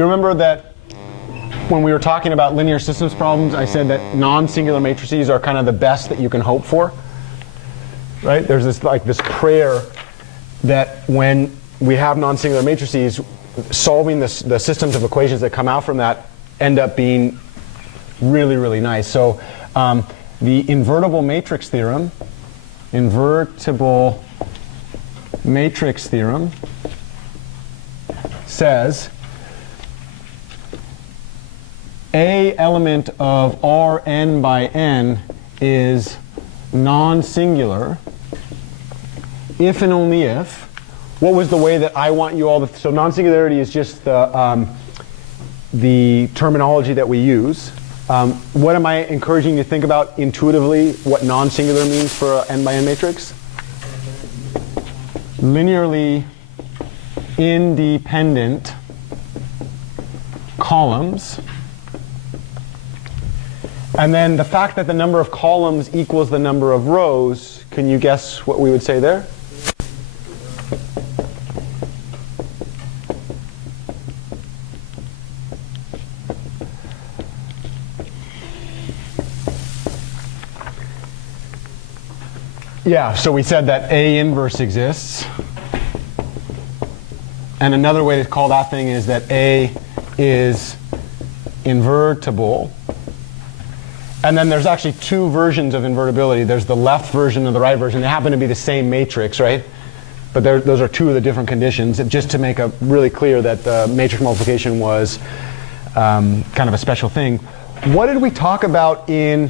you remember that when we were talking about linear systems problems, I said that non-singular matrices are kind of the best that you can hope for? Right? There's this prayer that when we have non-singular matrices, solving the systems of equations that come out from that end up being really, really nice. So the invertible matrix theorem says a element of Rn by n is non-singular if and only if. What was the way that I want you all to? So non-singularity is just the terminology that we use. What am I encouraging you to think about intuitively? What non-singular means for an n by n matrix? Linearly independent columns. And then the fact that the number of columns equals the number of rows, can you guess what we would say there? Yeah, so we said that A inverse exists. And another way to call that thing is that A is invertible. And then there's actually two versions of invertibility. There's the left version and the right version. They happen to be the same matrix, right? But those are two of the different conditions, just to make it really clear that the matrix multiplication was kind of a special thing. What did we talk about in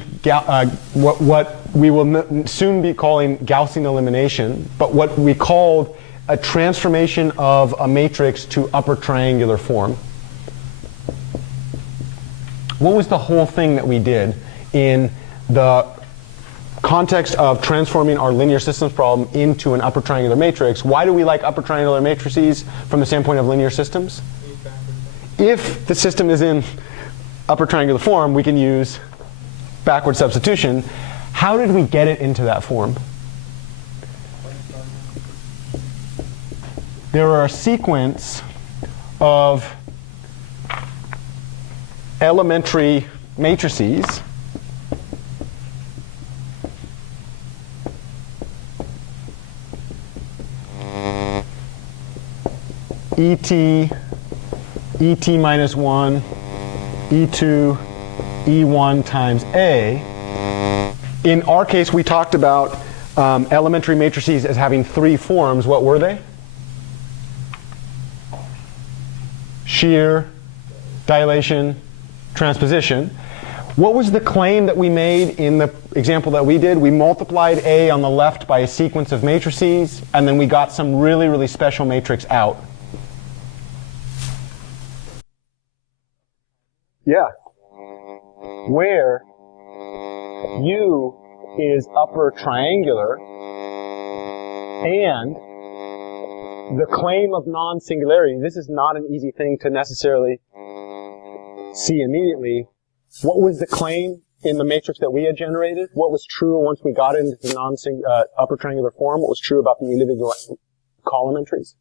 what we will soon be calling Gaussian elimination, but what we called a transformation of a matrix to upper triangular form? What was the whole thing that we did in the context of transforming our linear systems problem into an upper triangular matrix? Why do we like upper triangular matrices from the standpoint of linear systems? If the system is in upper triangular form, we can use backward substitution. How did we get it into that form? There are a sequence of elementary matrices ET minus 1, E2, E1 times A. In our case, we talked about elementary matrices as having three forms. What were they? Shear, dilation, transposition. What was the claim that we made in the example that we did? We multiplied A on the left by a sequence of matrices, and then we got some really, really special matrix out. Yeah. Where U is upper triangular, and the claim of non-singularity, this is not an easy thing to necessarily see immediately. What was the claim in the matrix that we had generated? What was true once we got into the upper triangular form? What was true about the individual column entries?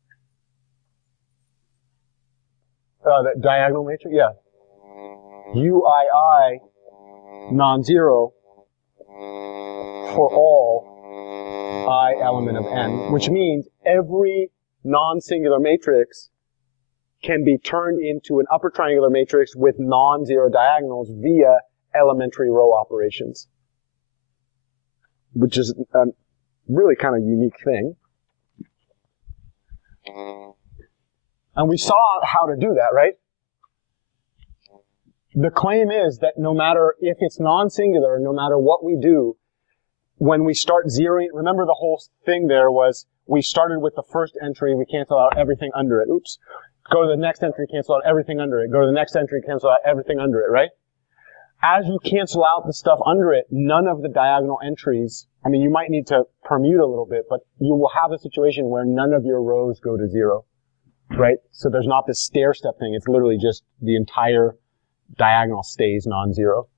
The diagonal matrix? Yeah. UII non-zero for all I element of n, which means every non-singular matrix can be turned into an upper triangular matrix with non-zero diagonals via elementary row operations, which is a really kind of unique thing. And we saw how to do that, right? The claim is that no matter if it's non-singular, no matter what we do, when we start zeroing, remember the whole thing there was we started with the first entry, we cancel out everything under it. Oops. Go to the next entry, cancel out everything under it. Go to the next entry, cancel out everything under it, right? As you cancel out the stuff under it, none of the diagonal entries, I mean, you might need to permute a little bit, but you will have a situation where none of your rows go to zero, right? So there's not this stair step thing. It's literally just the entire diagonal stays non-zero.